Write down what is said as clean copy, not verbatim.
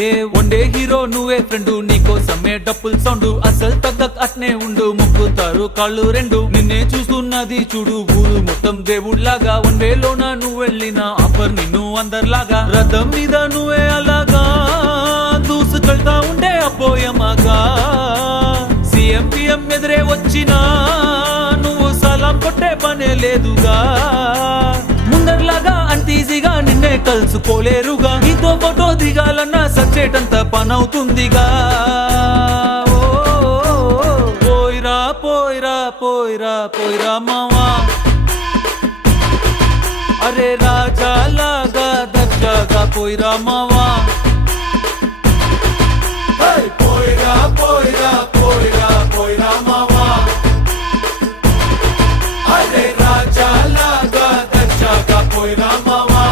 ఏ one day hero నువ్వే friend, నీకోసమే డప్పుల్ sound, అసలు తగ్గక్ అట్నే ఉండు, ముక్కుతారు కాళ్ళు రెండు. నిన్నే చూస్తున్నది చూడు ఊరు మొత్తం దేవుళ్లాగా, వన్ వేలోన నువ్వు వెళ్ళిన ఆఫర్ నిన్ను అందరిలాగా. రథం మీద నువ్వే అలాగా దూసుకెళ్తా ఉండే అపోయమాగా, సీఎం పిఎం ఎదురే వచ్చినా నువ్వు సలాం కొట్టే పనే లేదుగా. ముందర్లాగా అంత ఈజీగా నిన్నే కలుసుకోలేరుగా, నీతో ఫోటో దిగాలన్నా సచ్చేటంత పనవుతుందిగా. పోయిరా పోయిరా పోయిరా పోయిరా మావా, అరే రాజాలాగా దర్జాగా పోయిరా మావా.